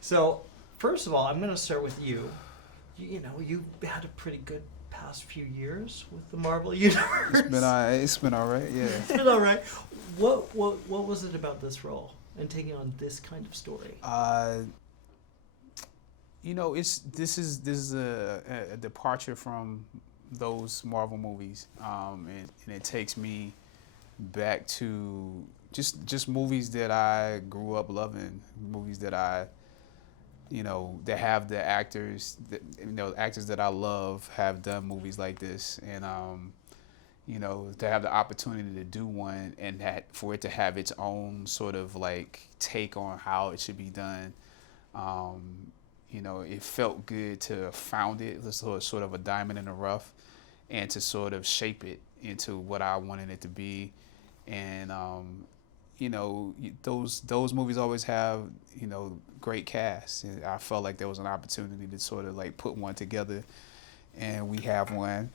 So, first of all, I'm going to start with you. You know, you've had a pretty good past few years with the Marvel Universe. It's been all right, yeah. It's been all right. What was it about this role and taking on this kind of story? You know, this is a departure from those Marvel movies, and it takes me back to just movies that I grew up loving, movies that I, you know, that have the actors that I love have done movies like this, and you know, to have the opportunity to do one and for it to have its own sort of like take on how it should be done. You know, it felt good to found it. It was sort of a diamond in the rough, and to sort of shape it into what I wanted it to be. And you know, those movies always have, you know, great casts. And I felt like there was an opportunity to sort of like put one together, and we have one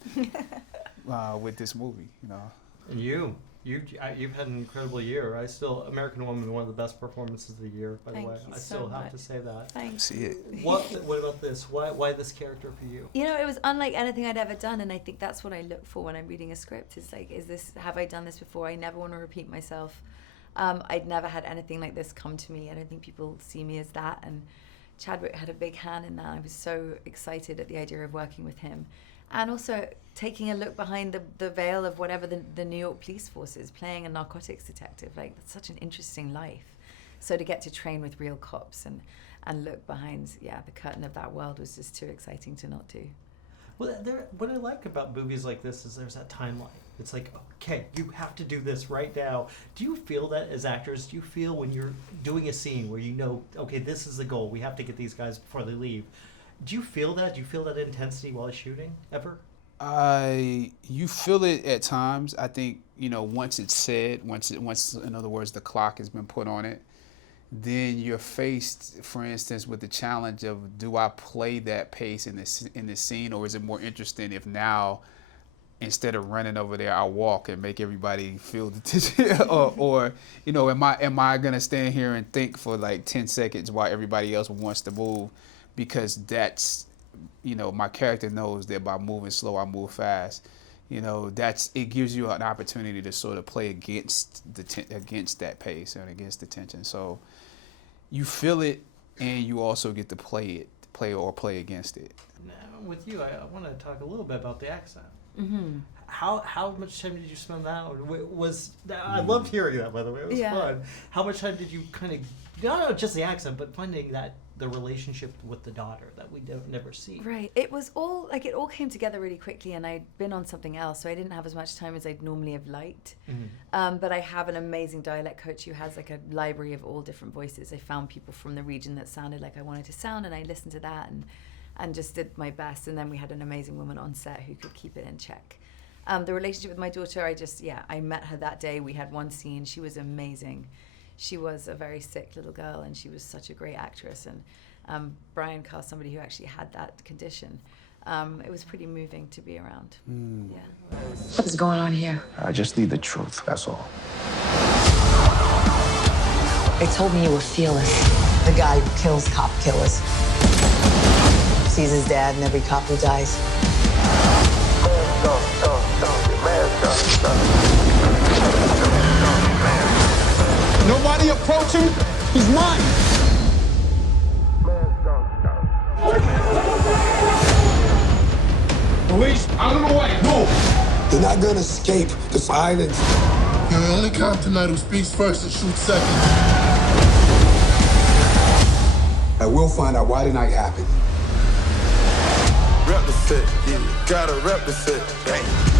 with this movie. You know. And you've had an incredible year. American Woman, one of the best performances of the year, by the way. I still have to say that. Thanks. See it. What about this? Why this character for you? You know, it was unlike anything I'd ever done, and I think that's what I look for when I'm reading a script. Is like, have I done this before? I never want to repeat myself. I'd never had anything like this come to me. I don't think people see me as that, and Chadwick had a big hand in that. I was so excited at the idea of working with him. And also taking a look behind the veil of whatever the New York police force is, playing a narcotics detective. Like, that's such an interesting life. So to get to train with real cops and look behind, the curtain of that world was just too exciting to not do. Well, what I like about movies like this is there's that timeline. It's like, okay, you have to do this right now. Do you feel that as actors? Do you feel when you're doing a scene where you know, okay, this is the goal, we have to get these guys before they leave? Do you feel that? Do you feel that intensity while shooting ever? You feel it at times. I think, you know, once it's said, once in other words the clock has been put on it, then you're faced, for instance, with the challenge of, do I play that pace in this scene, or is it more interesting if now, instead of running over there, I walk and make everybody feel the tension, or you know, am I gonna stand here and think for like 10 seconds while everybody else wants to move? Because that's, you know, my character knows that by moving slow, I move fast. You know, it gives you an opportunity to sort of play against that pace and against the tension. So you feel it, and you also get to play against it. Now, with you, I want to talk a little bit about the accent. Mm-hmm. How much time did you spend that? I loved hearing that, by the way. It was fun. How much time did you kind of, not just the accent, but finding that the relationship with the daughter that we never see? Right. It was all like, it all came together really quickly, and I'd been on something else, so I didn't have as much time as I'd normally have liked. Mm-hmm. But I have an amazing dialect coach who has like a library of all different voices. I found people from the region that sounded like I wanted to sound, and I listened to that and just did my best. And then we had an amazing woman on set who could keep it in check. The relationship with my daughter, I met her that day. We had one scene. She was amazing. She was a very sick little girl, and she was such a great actress. And Brian cast somebody who actually had that condition. It was pretty moving to be around. Yeah. What is going on here? I just need the truth, that's all. They told me you were fearless. The guy who kills cop killers. Sees his dad in every cop who dies. Nobody approach him. He's mine. Police, out of the way. Move. They're not gonna escape the silence. You're the only cop tonight who speaks first and shoots second. I will find out why the night happened. Represent, yeah, gotta represent. Hey.